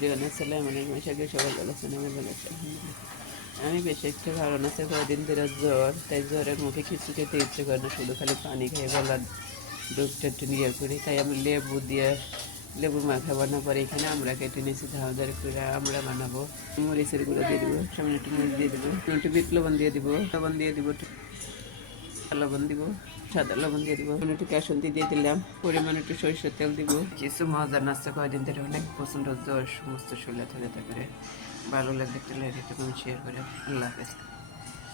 Everyone আসসালামু আলাইকুম, আশা করি সবাই ভালো আছেন। আমি ভালো আছি আলহামদুলিল্লাহ। আমি বেশ একটা ভালো আছে, কয়েকদিন ধরে জ্বর, তাই জ্বরের মুখে কিছু খেতে ইচ্ছে করে না, শুধু খালি পানি খাই, গলার দুধটা একটু নিয়ে করি। তাই আমি লেবু মাখা বানাবো। আর এখানে আমরা কেটে নিয়েছি ধাওদার করে আমরা বানাবো। মরিচের গুঁড়ো দিয়ে দিব, সামনে একটু মরিচ দিয়ে দিব, একটু বিট লবণ দিয়ে দিব, লবণ দিয়ে দিব, লবণ দিব, সাদা লবণ দিয়ে দিব, একটু কাসুন্দি দিয়ে দিলাম, পরিমাণ একটু সরিষার তেল দিব। কিছু মজার নাস্তা কয়েকদিন ধরে অনেক পছন্দ জ্বর সমস্ত শরীরে থাকে, করে ভালো লাগলে একটু লাইক একটু শেয়ার করে। আল্লাহ হাফেজ।